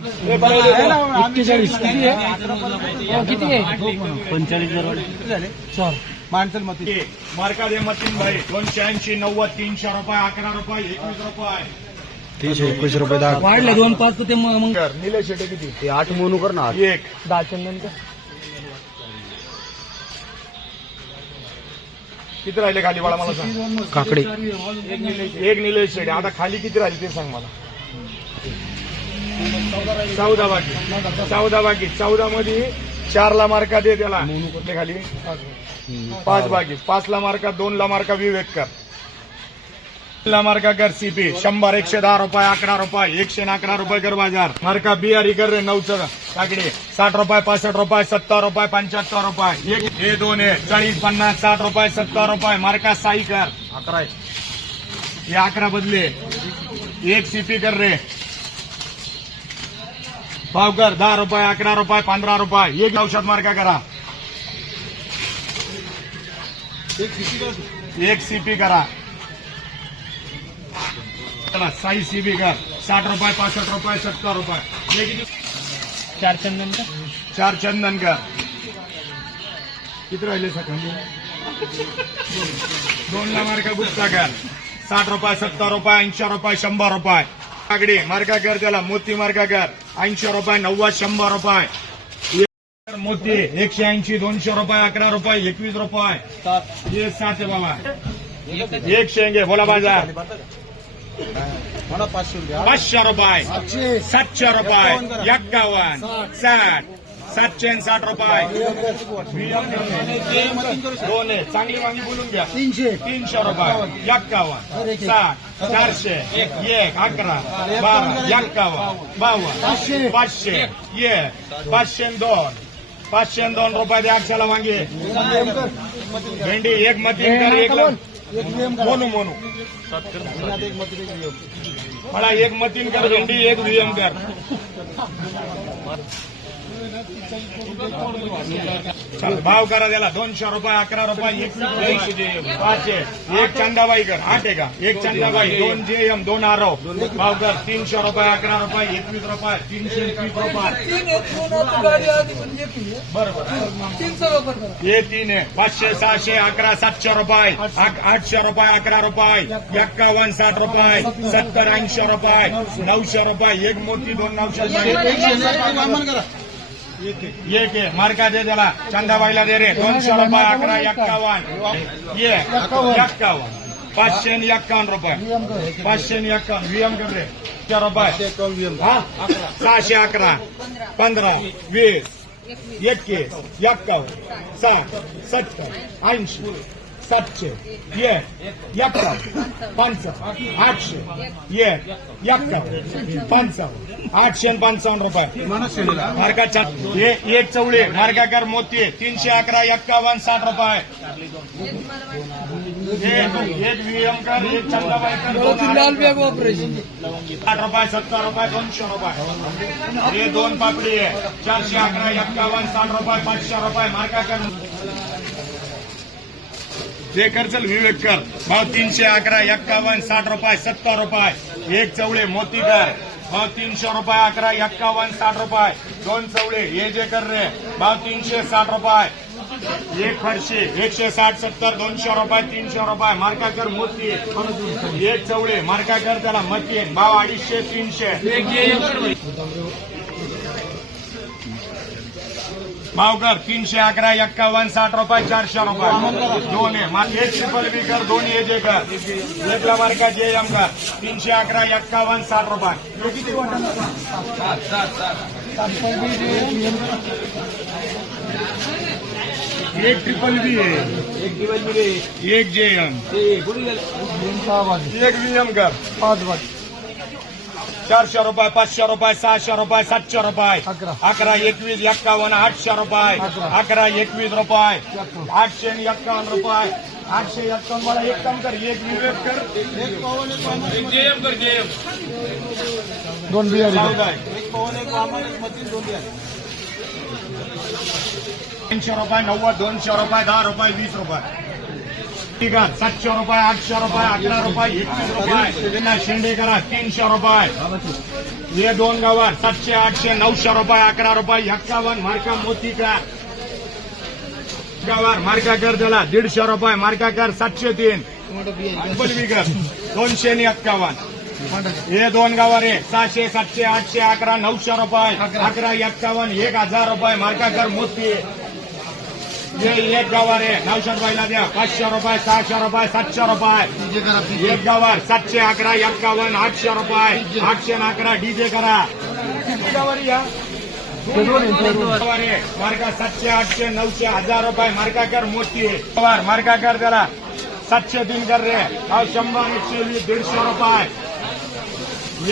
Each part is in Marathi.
एक्केचाळीस किती आहे. हो, किती आहे? पंचेचाळीस हजार चार माणसल मती. मार्का दे मतीन भाई. दोनशे ऐंशी नव्वद तीनशे रुपये अकरा रुपये एकवीस रुपये. तीनशे एकवीस रुपये दहा. वाढले दोन पाच ते मग निलेश शेटे किती? ते आठ मोनू कर ना एक. दहा चंदन का किती राहिले खाली? बाळा मला सांग. काकडे. एक निलेश शेटे. आता खाली किती राहिले ते सांग मला. चौदा बाकी चौदा बाकी चौदा मध्ये चारला मार्का दे त्याला. कुठले खाली. पाच बाकी पाचला मार्का दोनला मार्का विवेक कर. ला मार्का कर सीपी शंभर एकशे दहा रुपये अकरा रुपये एकशे अकरा रुपये कर बाजार. मार्का बिहारी कर रे नऊचं काकडे. साठ रुपये पासष्ट रुपये सत्तर रुपये पंच्याहत्तर रुपये. एक हे दोन आहे. चाळीस पन्नास साठ रुपये सत्तर रुपये. मार्का साई कर. अकरा हे अकरा बदले. एक सीपी कर रे. भाव कर दहा रुपये अकरा रुपये पंधरा रुपये. एक औषध मार्का करा. एक सीपी करा. चला साई सीबी कर. साठ रुपये पासष्ट रुपये सत्तर रुपये. चार चंदन का चार चंदन कर. किती राहिले सकाळी? दोन. ला मार्का गुप्ता कर. साठ रुपये सत्तर रुपये ऐंशी रुपये शंभर रुपये. कागडी मार्का कर त्याला मोती मार्का कर ऐंशी रुपये नव्वद शंभर रुपये. मोती एकशे ऐंशी दोनशे रुपये अकरा रुपये एकवीस रुपये. हे सात आहे बाबा. एक शेंगे बोला बाजार मला पाचशे रुपये पाचशे रुपये. सातशे. रुपये. एक्कावन्न साठ सातशे साठ रुपये. चांगली वांगी बोलून घ्या. तीनशे. तीनशे रुपये. एक्कावन्न. साठ. चारशे. एक. अकरा. बारा. एक्कावन्न. बावन्न. पाचशे. एक. पाचशे दोन. पाचशे दोन रुपये द्या अक्षाला वांगी भेंडी एक मतीन कर एक मोनू मोनू मला एक मतीन कर भेंडी एक व्हीएम कर भाव करा त्याला. दोनशे रुपये अकरा रुपये एक पाचशे. एक चंदाबाई कर आठ आहे का एक चंदाबाई. दोन जे एम दोन आरो भाव कर. तीनशे रुपये अकरा रुपये एकवीस रुपये तीनशे एकवीस रुपये. बरोबर हे तीन आहे. पाचशे सहाशे अकरा सातशे रुपये. आठशे रुपये अकरा रुपये. एक्कावन्न साठ रुपये. सत्तर ऐंशी रुपये. नऊशे रुपये. एक मोठी दोन नऊशे रुपये. एक आहे मार्का दे त्याला. चंदाबाईला दे रे. दोनशे रुपये अकरा एक्कावन्न. ये एक्कावन्न. पाचशे आणि एक्कावन्न रुपये. पाचशे आणि एक्कावन्न. व्हीएम रे. चार रुपये. सहाशे अकरा. पंधरा. वीस. एकवीस एक्कावन्न. साठ. सत्तर. ऐंशी. सातशे एक एक्कावन्न पंचावन्न आठशे एक एक्कावन्न पंचावन्न आठशे पंचावन्न रुपये मार्गाच्या हे एक चवळे मार्गाकर मोती तीनशे अकरा एक्कावन्न साठ रुपये एक एक व्हीएम कर एक चंदाबाई कर दोन लाल बॅग ऑपरेशन साठ रुपये सत्तर रुपये दोनशे रुपये हे दोन पापडी आहे चारशे अकरा एक्कावन्न साठ रुपये पाचशे रुपये मार्गाकर जे करचल विवेक कर भाव तीनशे अकरा एक्कावन्न साठ रुपये सत्तर रुपये. एक चवळे मोतीकर भाव तीनशे रुपये अकरा एक्कावन्न साठ रुपये. दोन चवळे हे जे कर रे भाव तीनशे साठ रुपये. एक फरशी एकशे साठ सत्तर दोनशे रुपये तीनशे रुपये. मार्काकर मोती एक चवळे मार्काकर त्याला मती. भाव अडीचशे तीनशे. भावकर तीनशे अकरा एक्कावन्न साठ रुपये चारशे रुपये. दोन एक ट्रिपल बी कर दोन ए जे कर. एकला मार्का जे एम कर. तीनशे अकरा एक्कावन्न साठ रुपये. एक ट्रिपल किती है एक ट्रिपल बी एक जे एम एक वी एम कर. पाच वाट. चारशे रुपये पाचशे रुपये सहाशे रुपये सातशे रुपये. अकरा. एकवीस एक्कावन्न आठशे रुपये. अकरा. एकवीस रुपये. आठशे एक्कावन्न रुपये. आठशे एक्कावन्न मला एक काम कर एक विवेक कर जेएम कर जेएम दोन बियारी. चौदा आहे. ऐंशी रुपये नव्वद दोनशे रुपये दहा रुपये वीस रुपये. ठीक आहे सातशे रुपये आठशे रुपये अकरा रुपये एकवीस रुपये. शेंडे करा तीनशे रुपये. हे दोन गावात सातशे आठशे नऊशे रुपये अकरा रुपये एक्कावन्न मार्का मोती का गावार मार्का कर त्याला दीडशे रुपये मार्का कर सातशे तीन. डबल दोनशे आणि एक्कावन्न. हे दोन गावार आहे सहाशे सातशे आठशे अकरा नऊशे रुपये अकरा एक्कावन्न एक हजार रुपये मार्का कर मोती. एक गावार आहे नऊशे रुपयाला द्या। पाचशे रुपये सहाशे रुपये सातशे रुपये। एक गावार सातशे अकरा एक्कावन्न आठशे रुपये. आठशे अकरा डीजे करा. किती गावार या. मार्का सातशे आठशे नऊशे हजार रुपये. मार्का कर मोठी. गावार मार्का कर त्याला सातशे तीन कर रे. हा शंभर एकशे वीस दीडशे रुपये.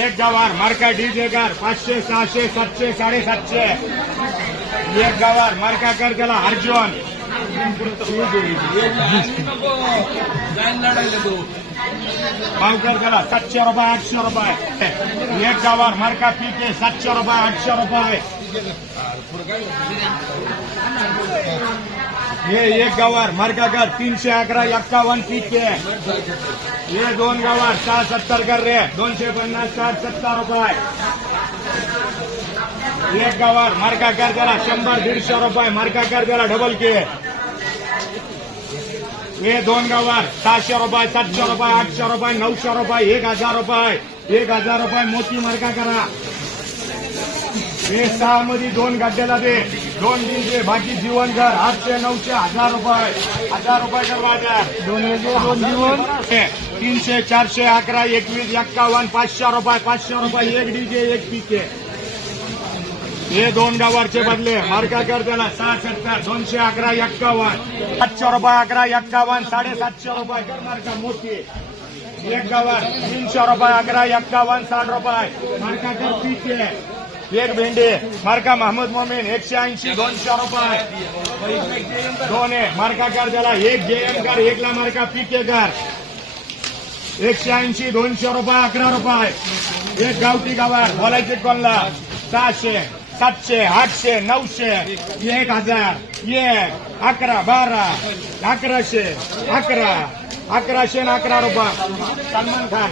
एक गावार मार्का डीजे कर. पाचशे सहाशे सातशे साडेसातशे. एक गावार मार्का कर त्याला अर्जुन पावकर त्याला सातशे रुपये आठशे रुपये. एक गावार मार्का पीके सातशे रुपये आठशे रुपये. हे एक गावार मार्का कर तीनशे अकरा एक्कावन्न पीके हे दोन गावार सहा सत्तर कर रे. दोनशे पन्नास साठ सत्तर रुपये. एक गावार मार्का कर त्याला शंभर दीडशे रुपये मार्का कर त्याला डबल के. हे दोन गावार सहाशे रुपये सातशे रुपये आठशे रुपये नऊशे रुपये एक हजार रुपये. एक हजार रुपये मोती मार्का करा. हे सहा मध्ये दोन गड्ड्याला दे. दोन दे. बाकी जीवन कर आठशे नऊशे हजार रुपये. हजार रुपये कर बाजार दोन दोन जीवन. तीनशे चारशे अकरा एकवीस एक्कावन्न पाचशे रुपये पाचशे रुपये एक डीजे एक पीके. हे दोन गावाचे बदले. मार्का कर त्याला सहा सत्तर दोनशे अकरा एक्कावन्न. सातशे रुपये अकरा एक्कावन्न साडेसातशे रुपये. कर मार्का मोठी? एक गावात तीनशे रुपये अकरा एक्कावन्न साठ रुपये. मार्का कर पीके एक भेंडी. मार्का महमूद मोमीन एकशे ऐंशी दोनशे रुपये. दोन आहे मार्का कर त्याला एक जेएम कर एकला मार्का पीके कर. एकशे ऐंशी दोनशे रुपये अकरा रुपये. एक गावठी गावात बोलायचे कोणला? सहाशे. सातशे आठशे नऊशे एक हजार एक अकरा बारा अकराशे अकरा अकराशे न अकरा रुपये. सलमान खान.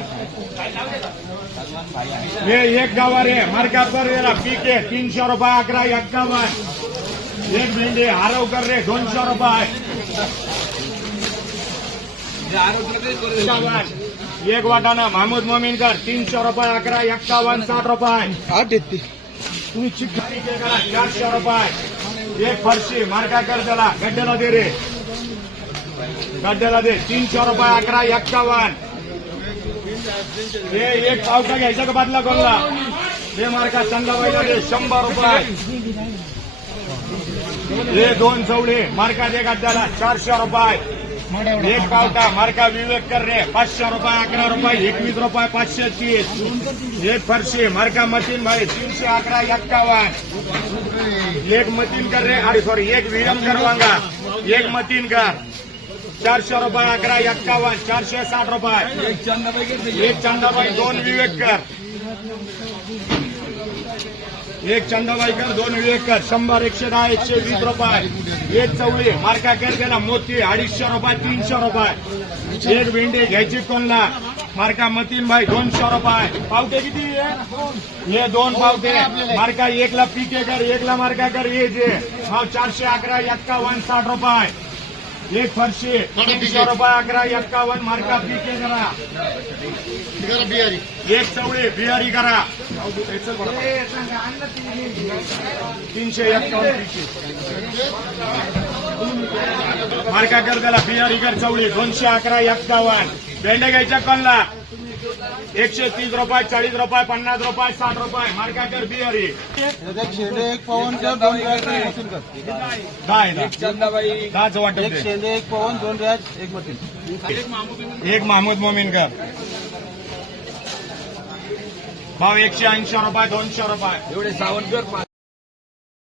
हे एक गावार आहे मार्का पर पीक आहे तीनशे रुपये अकरा एक्कावन्न एक भेंडी हारवकर रे दोनशे रुपये. एक वाटाणा महमूद मोमीनकर तीनशे रुपये अकरा एक्कावन्न साठ रुपये. आठ येते तुम्ही चिकन करा चारशे रुपये. एक फरशी मारका कर त्याला. गड्ड्याला दे रे. गड्ड्याला दे. तीनशे रुपये अकरा एक्कावन्न. हे एक पावसा घ्यायचा का बादला कोणला? हे मार्का चंदाबाईला दे शंभर रुपये. हे दोन चवडे मार्का दे गड्ड्याला चारशे रुपये. एक पावता मार्का विवेक कर रे पाचशे रुपये अकरा रुपये एकवीस रुपये पाचशे तीस. एक फरशी मार्का मतीन भाई तीनशे अकरा एक्कावन्न. एक मतीन कर रे अरे सॉरी एक विरम करवांगा एक मतीन कर. चारशे रुपये अकरा एक्कावन्न चारशे साठ रुपये. एक चंदाबाई दोन विवेक कर. एक चंदाबाई कर दोन विवेक कर शंभर एकशे दहा एकशे वीस रुपये. एक चवळी मार्का कर मोती अडीचशे रुपये तीनशे रुपये. एक भेंडी घ्यायची कोणला? मार्का मतीन भाई दोनशे रुपये. पावते किती हे दोन पावते मार्का एकला पीके कर एकला मार्का कर ये जे. भाव चारशे अकरा एक्कावन्न साठ रुपये. एक फरशी. तीनशे रुपये अकरा एक्कावन्न मार्का पीके करा. एक चवळी बिहारी करा. तीनशे एक्कावन्न मार्का कर त्याला बिहारी कर चवळी. दोनशे अकरा एक्कावन्न भेंड्या घ्यायच्या कॉलला. एकशे तीस रुपये चाळीस रुपये पन्नास रुपये साठ रुपये. मार्केटर कर बिहारी एक शेंडे एक पवन दोन रॅज वाटत एक शेंडे एक पवन दोन रॅज एक मशीन एक महमूद मोमीनकर भाव एकशे ऐंशी रुपये दोनशे रुपये. एवढे सावंतकर